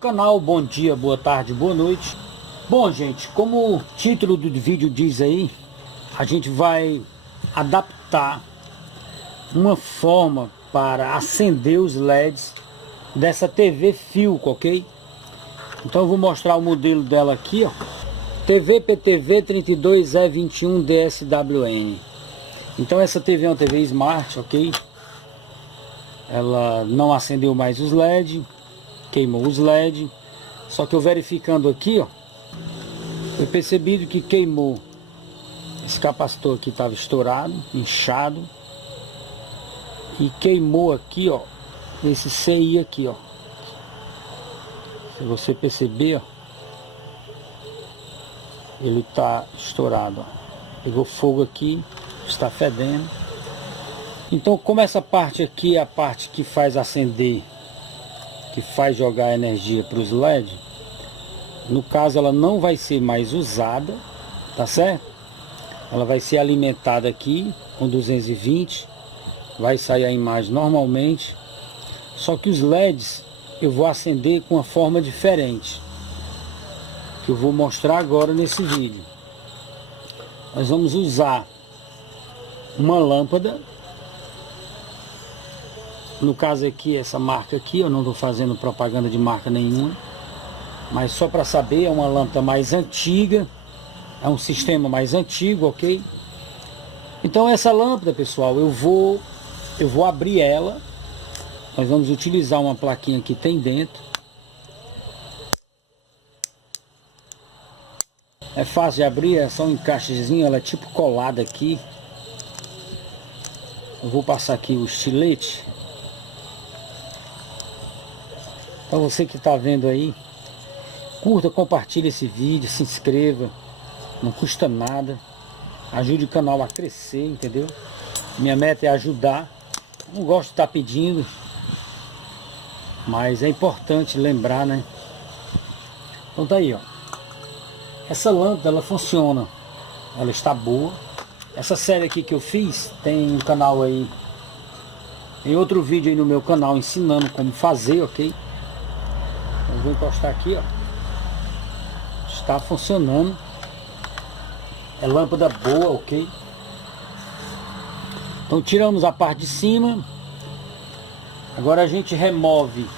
canal, bom dia, boa tarde, boa noite. Bom, gente, como o título do vídeo diz aí, a gente vai adaptar uma forma para acender os LEDs dessa TV Philco, ok? Então eu vou mostrar o modelo dela aqui, ó. TV PTV 32E21 DSWN. Então essa TV é uma TV Smart, ok? Ela não acendeu mais os LED, queimou os LED. Só que eu verificando aqui, ó, foi percebido que queimou. Esse capacitor aqui estava estourado, inchado. E queimou aqui, ó, esse CI aqui, ó. Se você perceber, ó, ele tá estourado, ó. Pegou fogo aqui, está fedendo. Então, como essa parte aqui é a parte que faz acender, que faz jogar energia para os LED, no caso ela não vai ser mais usada, tá certo? Ela vai ser alimentada aqui com 220, vai sair a imagem normalmente, só que os LEDs eu vou acender com uma forma diferente, que eu vou mostrar agora nesse vídeo. Nós vamos usar uma lâmpada. No caso aqui, essa marca aqui, eu não estou fazendo propaganda de marca nenhuma, mas só para saber, é uma lâmpada mais antiga, é um sistema mais antigo, ok? Então essa lâmpada, pessoal, eu vou abrir ela. Nós vamos utilizar uma plaquinha que tem dentro. É fácil de abrir, é só um encaixezinho, ela é tipo colada aqui. Eu vou passar aqui o estilete. Para você que está vendo aí, curta, compartilhe esse vídeo, se inscreva, não custa nada, ajude o canal a crescer, entendeu? Minha meta é ajudar, não gosto de estar pedindo, mas é importante lembrar, né? Então tá aí, ó. Essa lâmpada, ela funciona, ela está boa. Essa série aqui que eu fiz, tem um canal aí, tem outro vídeo aí no meu canal ensinando como fazer, ok? Eu vou encostar aqui, ó. Está funcionando. É lâmpada boa, ok? Então tiramos a parte de cima. Agora a gente remove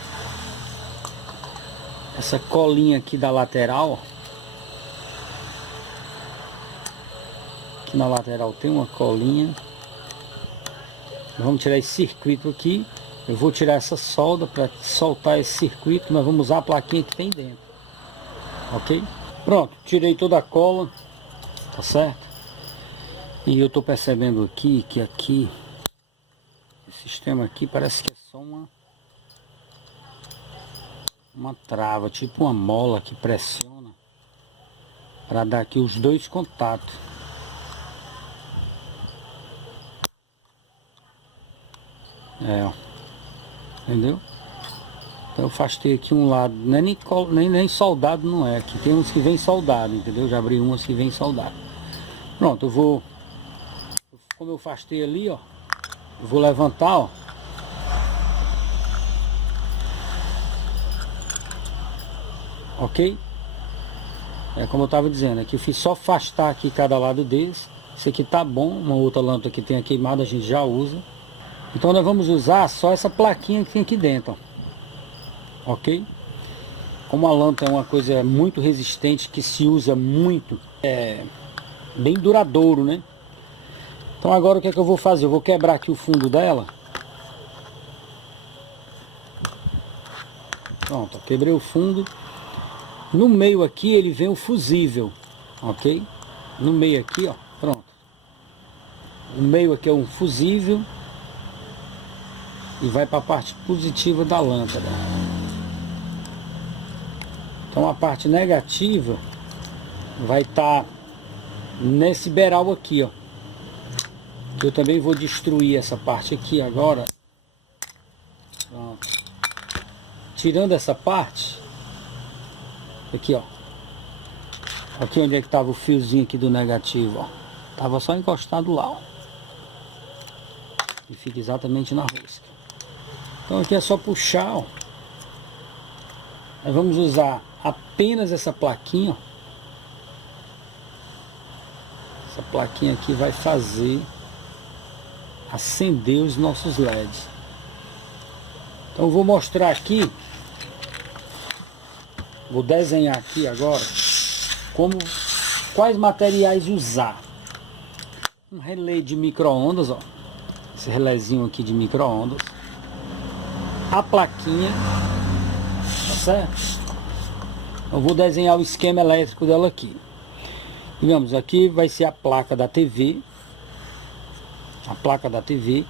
essa colinha aqui da lateral, ó. Aqui na lateral tem uma colinha. Vamos tirar esse circuito aqui. Eu vou tirar essa solda para soltar esse circuito. Nós vamos usar a plaquinha que tem dentro, ok? Pronto, tirei toda a cola, tá certo? E eu tô percebendo aqui que aqui esse sistema aqui parece que é só uma trava, tipo uma mola que pressiona para dar aqui os dois contatos. É, ó. Entendeu? Então eu afastei aqui um lado, nem soldado não é, aqui tem uns que vem soldado, entendeu? Já abri umas que vem soldado. Pronto, eu vou, como eu afastei ali, ó, eu vou levantar, ó. Ok? É como eu tava dizendo, aqui eu fiz só afastar aqui cada lado desse. Esse aqui tá bom, uma outra lâmpada que tem a queimada a gente já usa. Então nós vamos usar só essa plaquinha que tem aqui dentro, ó. Ok? Como a lâmpada é uma coisa muito resistente, que se usa muito, é bem duradouro, né? Então agora o que é que eu vou fazer? Eu vou quebrar aqui o fundo dela. Pronto, ó, quebrei o fundo. No meio aqui ele vem o fusível, ok? No meio aqui, ó, pronto. O meio aqui é um fusível. E vai para a parte positiva da lâmpada. Então a parte negativa vai estar nesse beiral aqui, ó. Eu também vou destruir essa parte aqui agora. Pronto. Tirando essa parte aqui, ó. Aqui onde é que estava o fiozinho aqui do negativo, ó. Tava só encostado lá, ó. E fica exatamente na rosca. Então aqui é só puxar, ó. Nós vamos usar apenas essa plaquinha, ó. Essa plaquinha aqui vai fazer acender os nossos LEDs. Então eu vou mostrar aqui, vou desenhar aqui agora quais materiais usar. Um relé de micro-ondas, ó, esse relézinho aqui de micro-ondas, a plaquinha, tá certo? Eu vou desenhar o esquema elétrico dela aqui. Digamos, aqui vai ser a placa da TV, a placa da TV,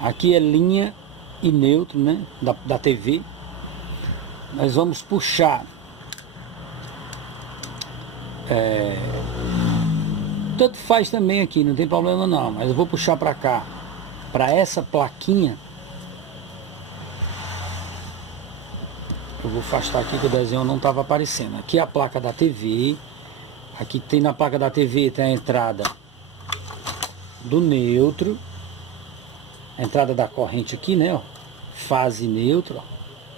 aqui é linha e neutro, né, da TV. Nós vamos puxar tanto faz também aqui, não tem problema não, mas eu vou puxar para cá, para essa plaquinha. Eu vou afastar aqui que o desenho não estava aparecendo. Aqui é a placa da TV. Aqui tem na placa da TV, tem a entrada do neutro, a entrada da corrente aqui, né, ó, fase neutro, ó,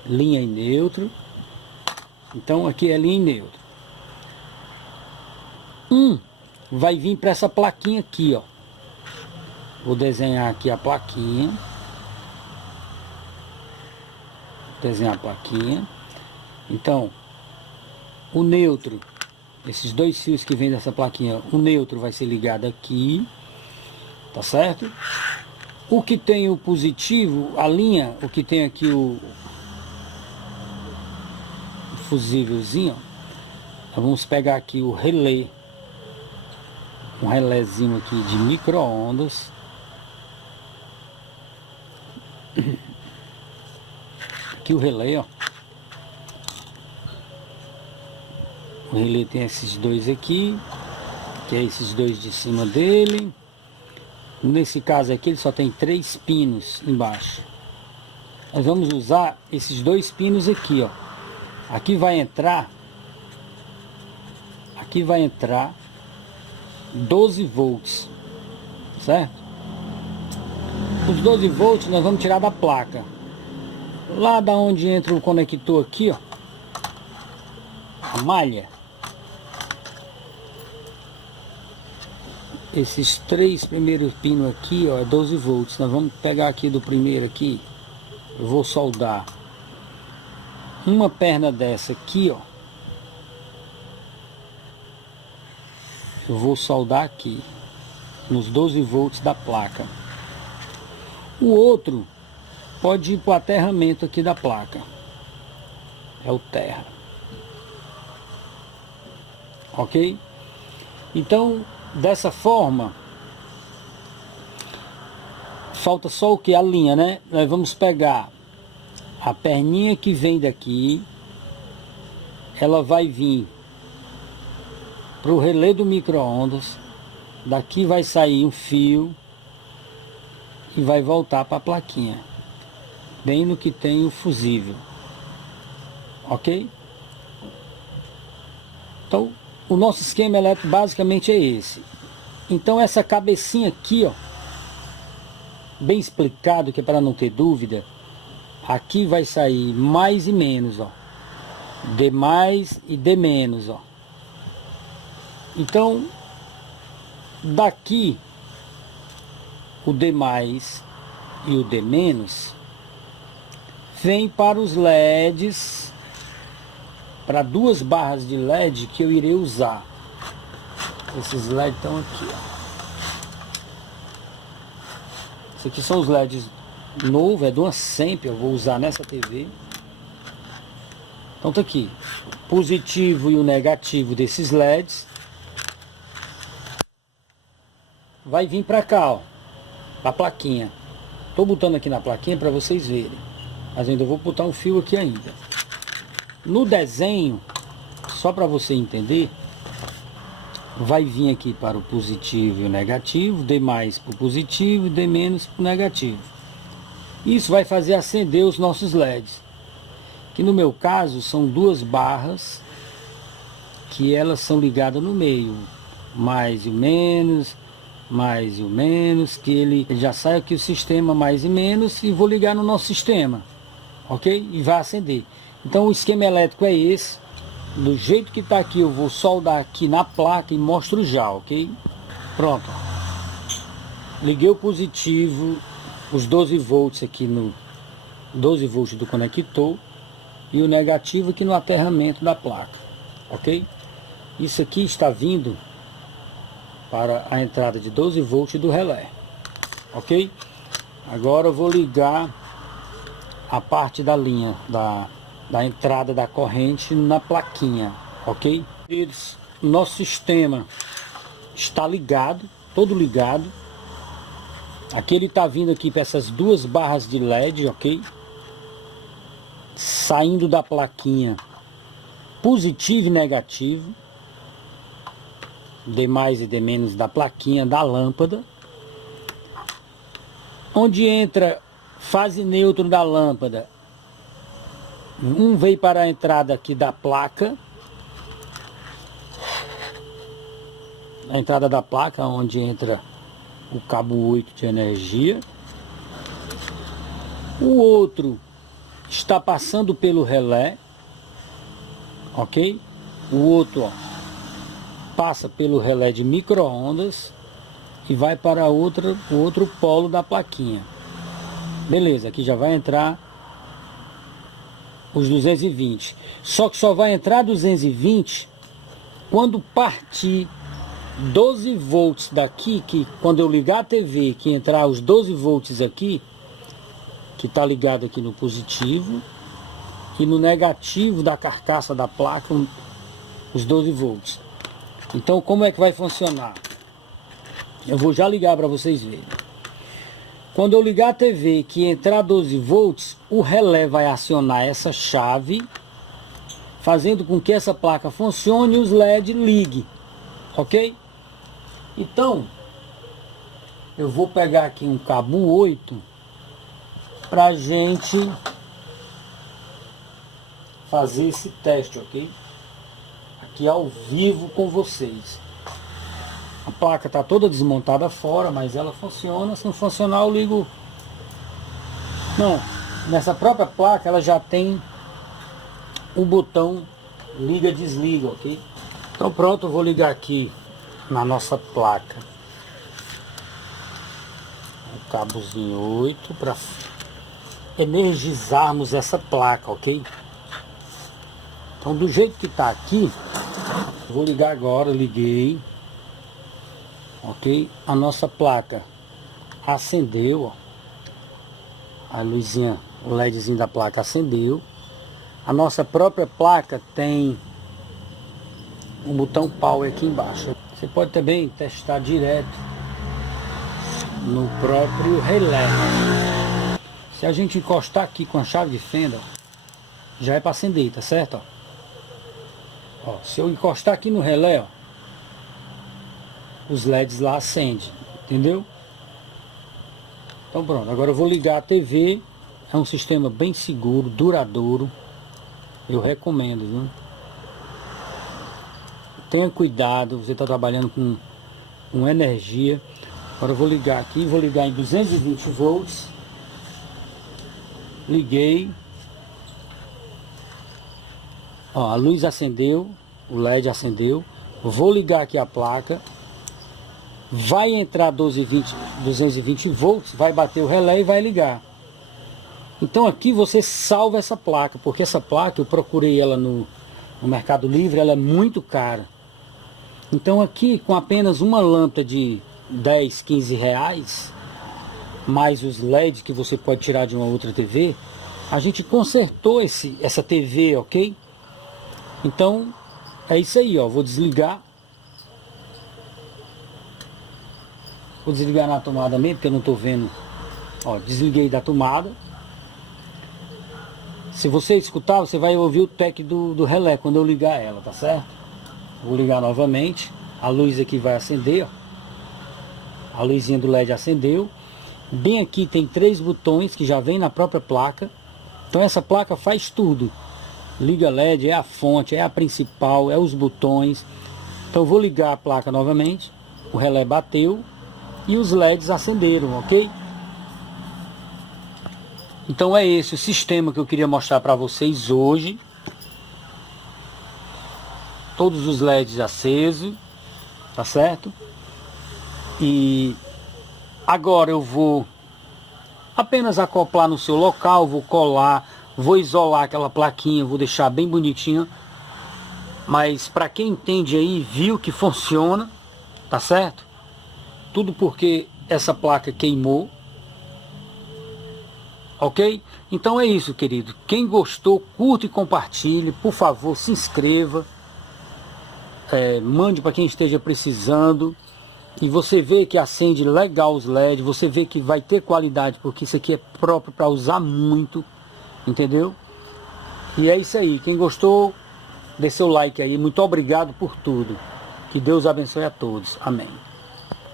linha e neutro. Então aqui é linha e neutro. Vai vir para essa plaquinha aqui, ó. Vou desenhar aqui a plaquinha. Desenhar a plaquinha. Então, o neutro, esses dois fios que vêm dessa plaquinha, o neutro vai ser ligado aqui, tá certo? O que tem o positivo, a linha, o que tem aqui o fusívelzinho, ó, nós vamos pegar aqui o relé, um relézinho aqui de micro-ondas. Aqui o relé, ó. O relé tem esses dois aqui, que é esses dois de cima dele. Nesse caso aqui ele só tem 3 pinos embaixo. Nós vamos usar esses 2 pinos aqui, ó. Aqui vai entrar 12 volts, certo? Os 12 volts nós vamos tirar da placa. Lá da onde entra o conector aqui, ó, a malha, esses 3 primeiros pinos aqui, ó, é 12 volts. Nós vamos pegar aqui do primeiro aqui, eu vou soldar uma perna dessa aqui, ó. Eu vou soldar aqui nos 12 volts da placa. O outro pode ir para o aterramento aqui da placa. É o terra. Ok? Então, dessa forma, falta só o que? A linha, né? Nós vamos pegar a perninha que vem daqui, ela vai vir para o relé do micro-ondas. Daqui vai sair um fio e vai voltar para a plaquinha, bem no que tem o fusível. Ok? Então, o nosso esquema elétrico basicamente é esse. Então essa cabecinha aqui, ó, bem explicado, que é para não ter dúvida, aqui vai sair mais e menos, ó, D mais e D menos, ó. Então, daqui o D mais e o D menos vem para os LEDs, para 2 barras de LED que eu irei usar. Esses LEDs estão aqui, ó. Esses aqui são os LEDs novos, é de uma Sempre, eu vou usar nessa TV. Então tá aqui, o positivo e o negativo desses LEDs vai vir para cá, ó, a plaquinha. Tô botando aqui na plaquinha para vocês verem, mas ainda vou botar um fio aqui ainda. No desenho, só para você entender, vai vir aqui para o positivo e o negativo, D mais para o positivo e D menos para o negativo. Isso vai fazer acender os nossos LEDs, que no meu caso são 2 barras, que elas são ligadas no meio, mais e o menos, mais e o menos, que ele já sai aqui o sistema mais e menos, e vou ligar no nosso sistema, ok? E vai acender. Então o esquema elétrico é esse. Do jeito que está aqui, eu vou soldar aqui na placa e mostro já, ok? Pronto. Liguei o positivo, os 12 volts aqui no 12 volts do conector e o negativo aqui no aterramento da placa, ok? Isso aqui está vindo para a entrada de 12 volts do relé, ok? Agora eu vou ligar a parte da linha da entrada da corrente na plaquinha, ok? Nosso sistema está ligado, todo ligado. Aqui ele está vindo aqui para essas duas barras de LED, ok? Saindo da plaquinha positivo e negativo, D mais e D menos da plaquinha da lâmpada, onde entra fase nêutron da lâmpada. Um veio para a entrada aqui da placa, a entrada da placa onde entra o cabo 8 de energia. O outro está passando pelo relé, ok? O outro, ó, passa pelo relé de micro-ondas e vai para o outro polo da plaquinha. Beleza, aqui já vai entrar os 220. Só que só vai entrar 220 quando partir 12 volts daqui, que quando eu ligar a TV, que entrar os 12 volts aqui, que está ligado aqui no positivo, e no negativo da carcaça da placa, os 12 volts. Então como é que vai funcionar? Eu vou já ligar para vocês verem. Quando eu ligar a TV que entrar 12 volts, o relé vai acionar essa chave, fazendo com que essa placa funcione e os LED liguem, ok? Então, eu vou pegar aqui um cabo 8 para a gente fazer esse teste, ok? Aqui ao vivo com vocês. A placa está toda desmontada fora, mas ela funciona. Se não funcionar, eu ligo. Não, nessa própria placa ela já tem o botão liga desliga, ok? Então pronto, eu vou ligar aqui na nossa placa o cabozinho 8 para energizarmos essa placa, ok? Então do jeito que está aqui, vou ligar agora. Liguei, ok? A nossa placa acendeu, ó. A luzinha, o LEDzinho da placa acendeu. A nossa própria placa tem um botão power aqui embaixo. Você pode também testar direto no próprio relé. Se a gente encostar aqui com a chave de fenda, já é para acender, tá certo? Ó, se eu encostar aqui no relé, ó, os LEDs lá acendem, entendeu? Então pronto, agora eu vou ligar a TV. É um sistema bem seguro, duradouro. Eu recomendo, viu? Tenha cuidado, você está trabalhando com energia. Agora eu vou ligar aqui, vou ligar em 220 volts. Liguei. Ó, a luz acendeu, o LED acendeu. Vou ligar aqui a placa. Vai entrar 220 volts, vai bater o relé e vai ligar. Então aqui você salva essa placa, porque essa placa eu procurei ela no Mercado Livre, ela é muito cara. Então aqui com apenas uma lâmpada de 10, 15 reais, mais os LEDs que você pode tirar de uma outra TV, a gente consertou essa TV, ok? Então é isso aí, ó. Vou desligar. Vou desligar na tomada mesmo, porque eu não estou vendo. Ó, desliguei da tomada. Se você escutar, você vai ouvir o toque do relé quando eu ligar ela, tá certo? Vou ligar novamente. A luz aqui vai acender, ó. A luzinha do LED acendeu. Bem aqui tem 3 botões que já vem na própria placa. Então essa placa faz tudo. Liga LED, é a fonte, é a principal, é os botões. Então eu vou ligar a placa novamente. O relé bateu e os LEDs acenderam, ok? Então é esse o sistema que eu queria mostrar para vocês hoje. Todos os LEDs acesos, tá certo? E agora eu vou apenas acoplar no seu local, vou colar, vou isolar aquela plaquinha, vou deixar bem bonitinha. Mas para quem entende aí, viu que funciona, tá certo? Tudo porque essa placa queimou. Ok? Então é isso, querido. Quem gostou, curta e compartilhe. Por favor, se inscreva. Mande para quem esteja precisando. E você vê que acende legal os LEDs. Você vê que vai ter qualidade, porque isso aqui é próprio para usar muito. Entendeu? E é isso aí. Quem gostou, dê seu like aí. Muito obrigado por tudo. Que Deus abençoe a todos. Amém.